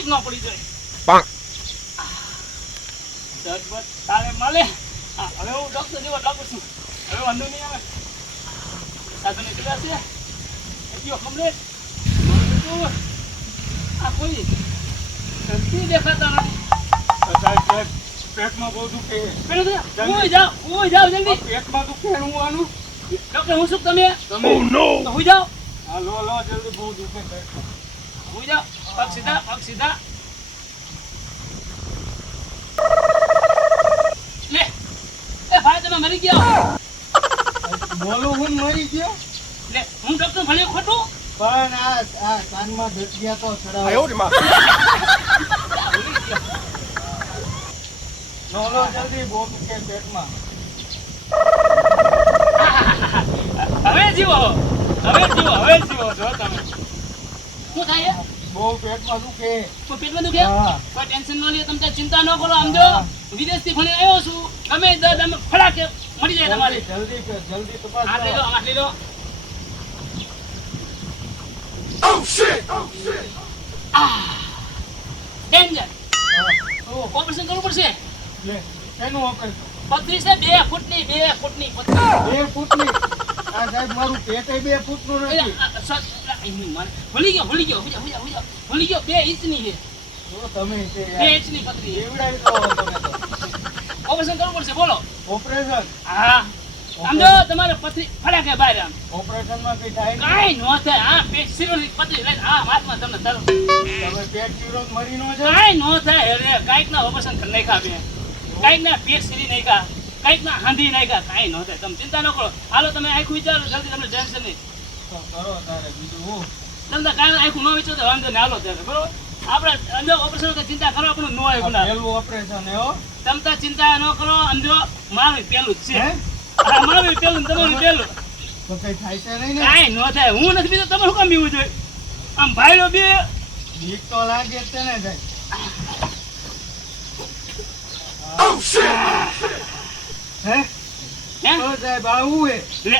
તકલીફ ન પડી જાય. પાંક. જજબત તારે મળે. હવે હું ડોક્ટર જેવો લાગુ છું. હવે વાંધો નહીં આવે. સાધન કેટલા છે? એટલો કમ્પ્લીટ. આ કોઈ ગલતી દેખાતા નથી. સાહેબ પેટમાં બહુ દુખે. પેલું હુઈ જાઓ જલ્દી. પેટમાં દુખે હું આનું. ડોક્ટર હું શું તમે તમે તો હુઈ જાઓ. હા લો જલ્દી બહુ દુખે પેટમાં. હુઈ જાઓ. પગ સીધા પગ સીધા. લે એ ભાઈ તમે મરી ગયા. બોલો હું મરી ગયો લે હું ડોક્ટર ભલે ખોટું. પણ આ કાનમાં જગ્યા તો ચડાવો. આયો રે માં. લો જલ્દી બહુ દુખે પેટમાં. હવે જીવો જો તમે. શું થાય છે? બહુ પેટમાં દુખે. કોઈ પેટમાં દુખે? હા. કોઈ ટેન્શન ન લે, તમે ચિંતા ન કરો. આમ જો વિદેશથી ભણીને આવ્યો છું. ગમે દર્દ અમે ફડાકે મળી જાય તમારે. જલ્દી તપાસ હાથ લઈ લો, હાથ લઈ લો. ડેન્જર. ઓપરેશન કરવું પડશે. લે એનું ઓપરેશન પથરી છે 2 ફૂટની પથરી. 2 ફૂટની. આ સાહેબ મારું પેટ 2 ફૂટનું નથી. ભૂલી ગયો 2 ઇંચની છે. જો તમે છે 2 યાર. ઇંચની પથરી છે. એવડાવી દો તમે તો. ઓપરેશન કરવું પડશે. બોલો. ઓપરેશન હા આમ જો તમારે પથરી ફડાકે બહાર આમ ઓપરેશનમાં કઈ થાય નહીં. કાંઈ ન થાય. આ પેટ શિરોની પથરી લઈને આ હાથમાં તમને તરત તમે પેટ ચીરો મરી ન જાય. કાંઈ ન થાય. અરે કાંઈક ના ઓપરેશન કરી નાખ્યા બે, કાંઈક ના પેટ શીરી નાખ્યા, કાંઈક ના હાંધી નાખ્યા. કાંઈ ન થાય. તમે ચિંતા ન કરો. હાલો તમે આખું વિચારો જલ્દી. તમને ટેન્શન નહીં. તો કરો તારે બીજું હું. તમને કાંઈ આખું ન વિચારો તો વાંધો નહીં. હાલો ત્યારે બરોબર. આપણે અંદર ઓપરેશન તો ચિંતા કરો આપણું ન હોય ગુના. પહેલું ઓપરેશન હે હો. તમે તો ચિંતા ન કરો. અંદર મારું પેલું જ છે. હે? હા મારું પેલું ને તમારું પેલું. તો કઈ થાય છે નહીં ને. કાંઈ ન થાય. હું નથી બીજું તમારું કામ બીવું જોઈએ. આમ ભાઈઓ બે બીક તો લાગે જ છે ને સાહેબ. હે હે તો સાહેબ આવું હે. લે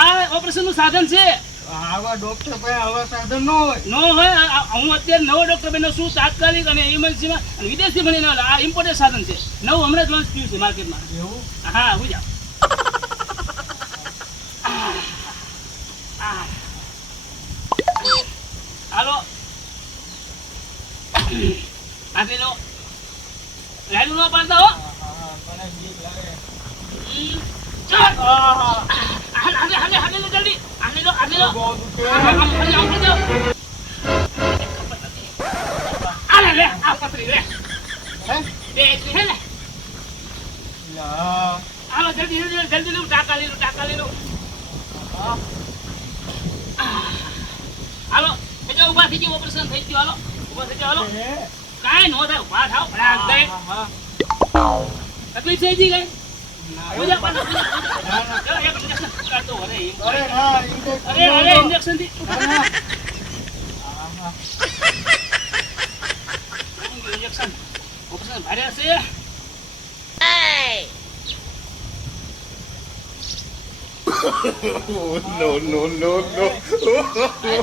આ ઓપરેશન નું સાધન છે. આવા ડોક્ટર પાસે આવા સાધન ન હોય. નો હોય. હું અત્યારે નવો ડોક્ટર બન્યો છું. તાત્કાલિક અને ઇમરજન્સીમાં અને વિદેશથી ભણીને આ ઇમ્પોર્ટેડ સાધન છે. નવું હમણાં જ લોન્ચ થયું છે માર્કેટમાં. એવું હા હું જાઉં. હાલો આપી લો. લાઈનું ન પાડતા હો. મને બીક લાગે. ચાલ હાલે લો જલ્દી. હાલે લો. બહુ દુખે. હાલે લે આ પતરી લે. હે? બે એટલી હે ને. લા. હાલો જલ્દી લો. ટાકા લઈ લો. હાલો બીજા ઊભા થઈ ગયો. ઓપરેશન થઈ ગયું. હાલો ઊભા થઈ જાઓ. હાલો હે? કાંઈ નો થાય. ઊભા થાવ. ભડાક દે. હા. તકલીફ થઈ ગઈ કઈ? ના. પૂજા પાછો એક ઇન્જેક્શન કાઢતો. અરે ના ઇન્જેક્શન અરે ઇન્જેક્શન થી આહા. ઇન્જેક્શન ઓપરેશન ભારે હશે. No.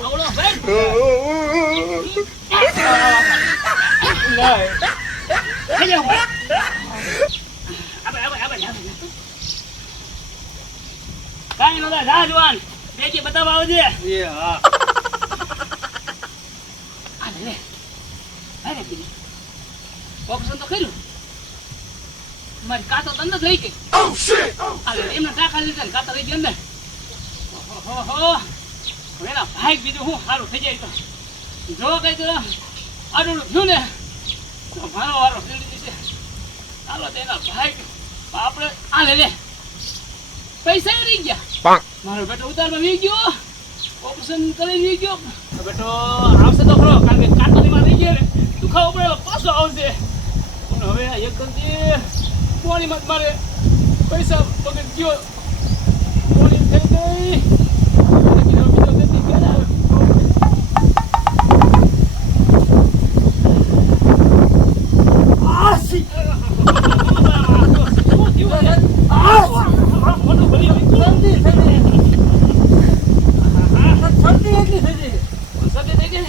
આવડો ભાઈ ના. થઈ જાવ ભાઈ. કાંઈ નો થાય. જા જવાન બેટી બતાવવા આવજે. એ હા. લે અરે બીજી ઓપરેશન તો કર્યું. મારી કાતો અંદર જ રહી ગઈ. એમને ટાંકા લીધા ને કાતો રહી ગઈ અંદર. ઓહો એના ભાઈ બીજું હું સારું થઈ જાય તો જો કઈ તો આડું થયું ને તો મારો વારો ફેરી જશે. ચાલો તેના ભાઈ આપણે આ લે પૈસા રહી ગયા. મારો બેટો ઉતારમાં વી ગયો. ઓપરેશન કરી વી ગયો. બેટો આવશે તો ખરો. કારણ કે કાતરીમાં રહી ગયા ને દુખાવો પડે પાછો આવશે. પણ હવે એક ગંદી પાણીમાં જ મારે પૈસા વગર ગયો. પાણી થઈ ગઈ. બીજો નથી ગયા. મોટું ભરી સર્દી થઈ ગઈ.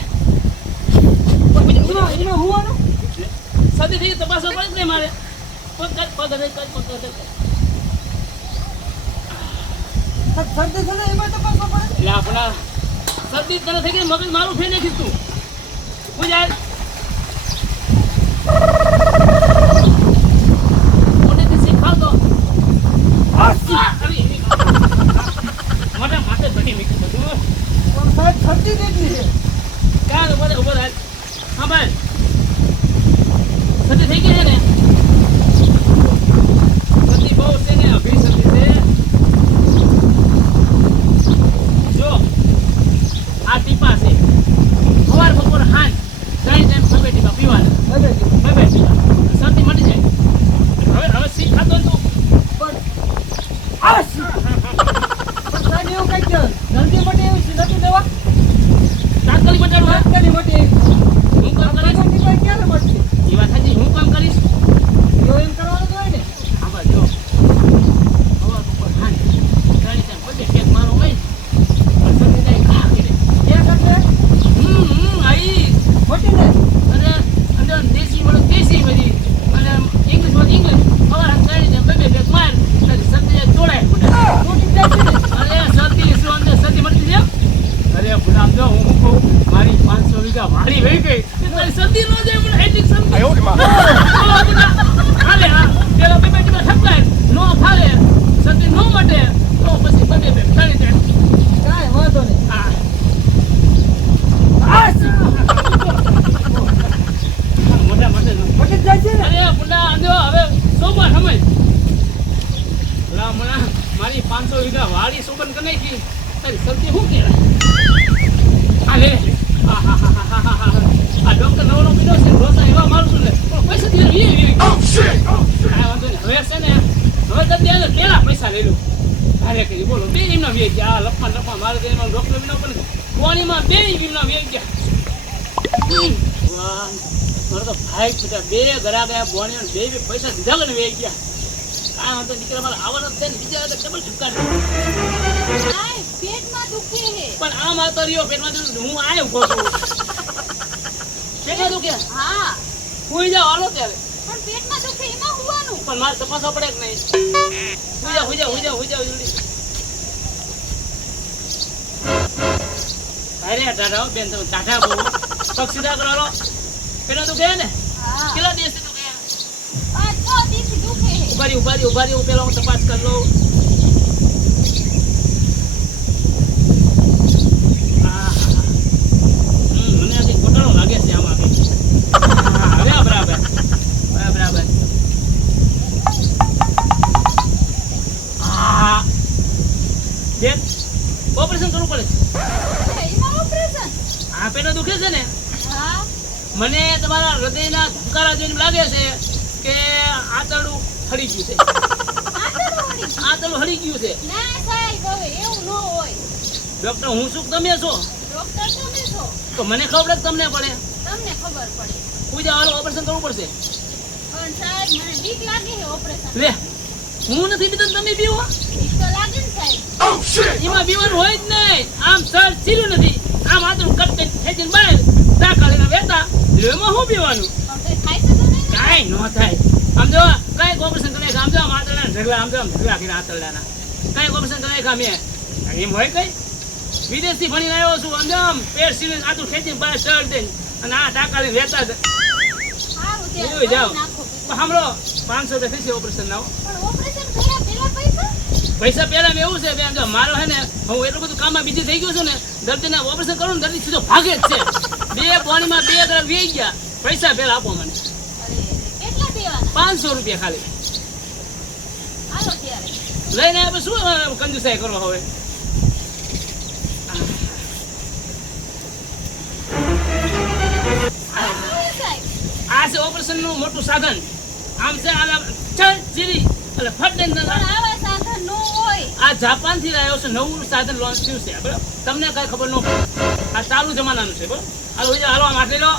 શરદી છે ને એમાં તપાસવા પડે. એટલે આપણા શરદી તને થઈ ગઈ, મગજ મારું ફેર નાખીશ તું. હું જાય મોટેથી શીખાવતો. મોટા માથે બની મૂકી બધું. પણ સાહેબ શરદી કેટલી છે? કાલ ઉભો થાય. હા ભાઈ શરદી થઈ ગઈ છે ને? શરદી બહુ છે ને, અભી શરદી છે. જો આ ટીપા છે, સવાર બપોર સાંજ 3 ટાઈમ 2 ટીપા પીવાના. હવે શરદી મટી જાય. હવે શીખ ખાતો ને તું. પણ સાહેબ એવું કઈ છે જલ્દી માટે એવું છે નથી દેવા તાત્કાલિક બચાડું હા. તાત્કાલિક માટે હું કામ કરીશ. ક્યારે મળશે? એ વાત સાચી, હું કામ કરીશ. જો એમ કરવાનું જ હોય ને. હા બસ જો સવાર બપોર સાંજ 3 ટાઈમ 2 પેક મારો હોય શરદી જાય ખા કરી દે. ક્યાં કરશે? આઈ મોટી ને અને અંદર દેશી વાળો દેશી બધી અને ઇંગ્લિશ વાળો ઇંગ્લિશ સવાર 3 ટાઈમ 2 પેક માર એટલે શરદી જોડાય મોટી જાય છે ને. અરે શરદી શું અંદર શરદી મળતી છે? અરે ગુલામ જો હું કહું મારી 500 વીઘા વાડી વહી ગઈ તારી શરદી નો જાય મને એટલી શરદી હાલે હા પેલા બે બેટીમાં ઠપકાય નો ફાલે શરદી નો મટે તો પછી બે બે ત્રણ ત્રણ કાંઈ વાંધો નહીં. હા મોટા મોટા મોટી જાય છે ને. અરે પુના આંધો હવે સોબર સમજ લા મને મારી 500 વીઘા વાડી સોબન કરી નાખી તારી શરદી શું કહેવાય? આ લે આ ડોક્ટર નવરો પીધો છે રોસા એવા મારું છું ને પૈસા દીધા કાંઈ વાંધો નહીં. હવે છે ને હવે તને પેલા પૈસા લઈ લઉં ભારે કરી બોલો બે એમના વે ગયા લપમાં મારે તો એમાં ડોક્ટર વિના પણ કોણીમાં બે એમના વે ગયા. વાહ મારો તો ભાઈ બધા બે ઘરા ગયા બોણીઓ બે પૈસા દીધા ને વે ગયા. કાંઈ વાંધો દીકરા મારા આવવાનો જ છે ને બીજા ડબલ ઠપકા પેટમાં દુખે છે. પણ આમ આવતો રહ્યો પેટમાં હું આવ્યો ઉભો છું પેટમાં દુખે હા સુઈ જાઓ હાલો ત્યારે પણ પેટમાં દુખે એમાં હોવાનું. પણ મારે તપાસવા પડે કે નહીં? સુઈ જાઓ જલ્દી. અરે ટાટા બેન તમે ટાટા બહુ પગ સીધા કરો હાલો. પેટમાં દુખે ને હા કેટલા દિવસથી દુખે? 5-6 દિવસથી દુખે છે. ઉભા રહી હું પેલા હું તપાસ કરી લઉં. મને આજે ઘોટાળો લાગે છે આમાં હવે બરાબર હા બેન ઓપરેશન કરવું પડે છે. એમાં ઓપરેશન? આ પેટો દુખે છે ને હા મને તમારા હૃદયના ધબકારા જોઈને લાગે છે કે આંતરડું હળી ગયું છે. આંતરડું હળી ગયું છે. ના સાહેબ હવે એવું ન હોય. ડોક્ટર હું શું તમે છો ડોક્ટર તમે છો તો મને ખબર જ તમને પડે. તમને ખબર પડે. પૂજા વાળું ઓપરેશન કરવું પડશે. પણ સાહેબ મને બીક લાગે છે ઓપરેશન. લે હું નથી બીતો તમે બીવો બીક તો લાગે ને સાહેબ. એમાં બીવાનું હોય જ નહીં. આમ સર સીલું નથી આમ આંતરડું કટ ખેંચીને બહાર ટાંકા લઈને વેતા એમાં શું બીવાનું? પણ કઈ થાય તો નહીં ને? કાંઈ ન થાય. આમ જો કાંઈક ઓપરેશન કરે આમ જો આમ આંતરડા ઢગલા આમ જો આમ ઢગલા કરીને આંતરડાના કાંઈક ઓપરેશન કરે મેં એમ હોય કઈ વિદેશથી ભણીને આવ્યો છું આમ જો આમ પેટ સીને આંતરું ખેંચીને બહાર ચડ દે અને આ ટાંકા લઈને વેતા જ સારું ત્યારે ઓય જાઓ. કરી નાખો બીજું. સાંભળો 500 રૂપિયા થશે ઓપરેશન ના પણ ઓપરેશન કર્યા પેલા પૈસા? પૈસા પહેલા એવું છે બેન જો મારો હે ને હું એટલું બધું કામમાં બીજી થઈ ગયું છું ને દર્દીને ઓપરેશન કરું ને દર્દી સીધો ભાગે જ છે. બે બોણીમાં 2 ગ્રામ વી ગયા પૈસા પહેલા આપો મને. અરે કેટલા દેવાના? 500 રૂપિયા ખાલી હાલો ત્યારે. લઈને આપણે શું કંજુસાઈ કરવા હવે? સાહેબ આ છે ઓપરેશન નું મોટું સાધન. આમ છે આ ચલ જીરી એટલે ફટ દઈને પણ આવા સાધન ન હોય. આ જાપાન થી આવ્યો છે નવું સાધન લોન્ચ થયું છે બરાબર તમને કઈ ખબર ન પડે. આ ચાલુ જમાનાનું છે બરાબર. હાલો આમ આટલી લો.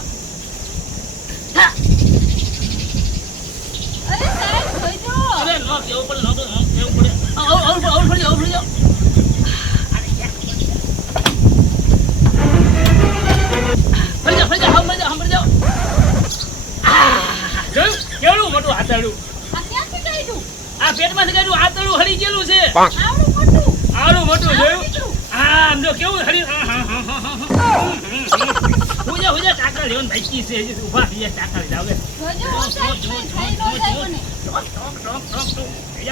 અરે સાહેબ જોઈજો. અરે નો કેવું પડે નો તો કેવું પડે ઓર ફરી જાઓ ફરી જાઓ કેવડું મોટું આતરડું આ ક્યાંથી કાઢ્યું? આ પેટમાંથી કાઢ્યું આતરડું હળી ગયેલું છે. આવડું મોટું? આવડું મોટું આવું જોયું નીકળું. હા આમ જો કેવું હરી હુજા ટાકરા લેવાનું બાકી છે હજી ઊભા થઈ જાય ટાકરા જાવ લે જોજો હો સાહેબ, કંઈ થઈ ન જાય મને.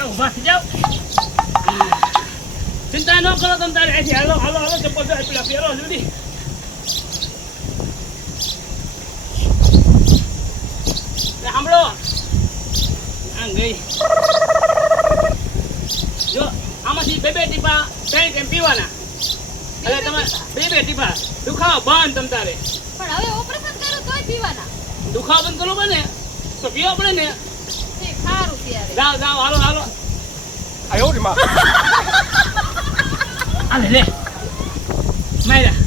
ઊભા થઈ જાવ ચિંતા ન કરો તમે તારે અહીંથી હાલો હાલો હાલો ચપ્પલ તો પેલા પહેરો જલ્દી સાંભળો આ ગઈ જો આમાંથી બે ટીપા ત્રણ પીવાના એટલે તમે બે ટીપા દુખાવો બંધ તમ તારે પણ હવે ઓપરેશન કરું તોય પીવાના. દુખાવો બંધ કરવો પડે ને તો પીવો પડે ને તે સારું ત્યારે. જાઓ જાઓ હાલો હાલો આયો રે માં હાલે લે માયરા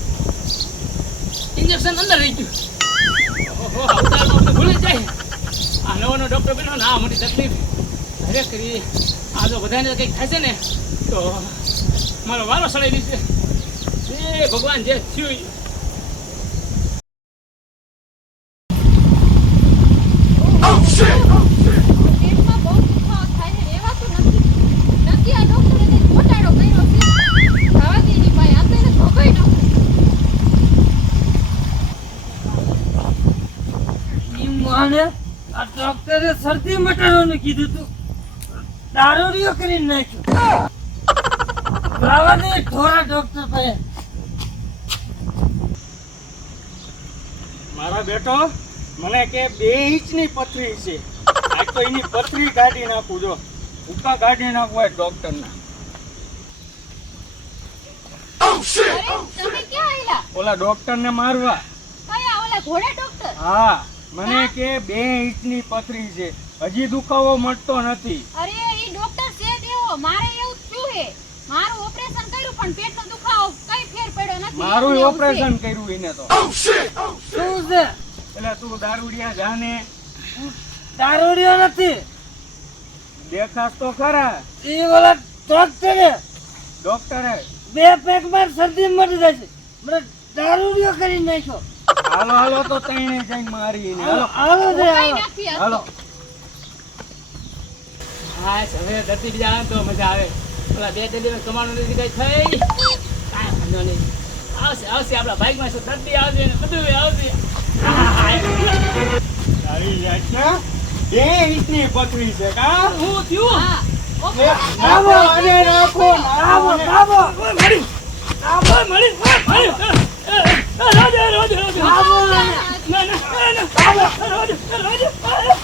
ઇન્જેક્શન અંદર રહી ગયું ઓહો આવતા તો ભૂલી જાય આ નવો ડોક્ટર પેલો ના મોટી તકલીફ ઘરે કરી આ જો બધાને કંઈક થાય છે ને તો મારો વારો સડાઈ દીધો એ ભગવાન જે થયું પેટમાં બહુ દુખાવો થાય છે, રહેવાતું નથી. નક્કી આ ડોક્ટરે કંઈક ઘોટાડો કર્યો છે. જવા દે ની ભાઈ, આ તો એને ભોગવી નાખું. માને આ ડોક્ટરે શરદી મટાડવાનું કીધું તું દારૂડિયો કરીને નાખ્યો રાવાની ઢોરા ડોક્ટર પાસે મારા બેટો મને કે 2 ઇંચની પથરી છે આજ તો એની પથરી કાઢી નાખું જો ઉકા કાઢી નાખું આ ડોક્ટરના અરે, તમે ક્યાં આયલા? ઓલા ડોક્ટરને મારવા કયા ઓલા ઘોડા ડોક્ટર? હા મને કે 2 ઇંચની પથરી છે હજી દુખાવો મળતો નથી અરે ઈ ડોક્ટર છે દેવો, મારે એવું જ થયું હે. મારું ઓપરેશન કર્યું પણ પેટનો દુખાવો કઈ ફેર પડ્યો નથી. મારું એવું ઓપરેશન છે. કર્યું એને તો શું છે એટલે તું દારૂડિયા જાને દારૂડિયો નથી દેખાસ તો ખરા એ ઓલા ડોક્ટરે ડોક્ટરે 2 પેકમાં શરદી મટી જશે મને દારૂડિયો કરી નાખ્યો હાલો હાલો તો તઈને જઈને મારીને હાલો હાલો છે કઈ હાલો નથી હતું. હાલો હા હવે ધરતી બીજા આવે તો મજા આવે પેલા 2 દિવસ કમાવાનું નથી કઈ થઈ કાંઈ વાંધો નહીં આવશે આવશે આપણા બાઇકમાં શું ધરતી આવશે ને બધું આવશે તારી વ્યાખ્યા 2 ઇંચની પથરી છે કા હું થયું હા, એ ઓપરેશન. નાખો અને નાખો આવો આવો મળી મળી રોજ રોજ રોજ આવો ના ના ના રોજ રોજ આવે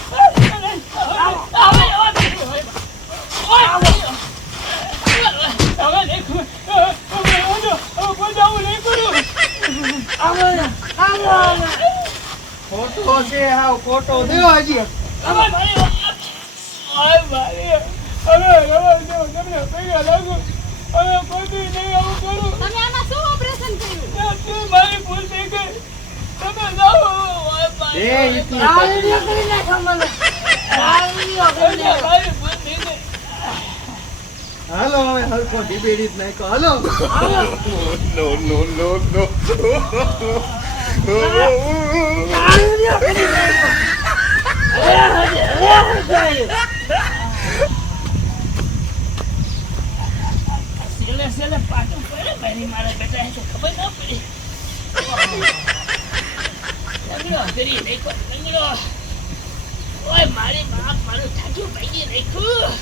આવો ખોટો છે હાવ ખોટો દેવો હજી તમે આમાં શું ઓપરેશન કર્યું? 2 ઇંચની દારૂડિયો કરી નાખ્યો મને દારૂડિયો કરી નાખ્યો હાલો હવે હલકો ડીબેડી જ નાખ્યો હાલો દારૂડિયો કરી નાખ્યો સેલે સેલે પાટું પડે ભાઈ મારા બેટા તો ખબર ન પડી લંગડો ફેરી નાખ્યો લંગડો ઓય મારી બાપ મારું ઠાઠું ભાઈ નાખ્યું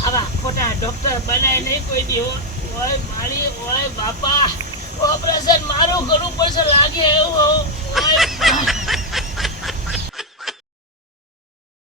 આવા ખોટા ડોક્ટર બનાય નહીં કોઈ દી ઓય મારી ઓય બાપા ઓપરેશન મારું કરવું પડશે લાગે એવું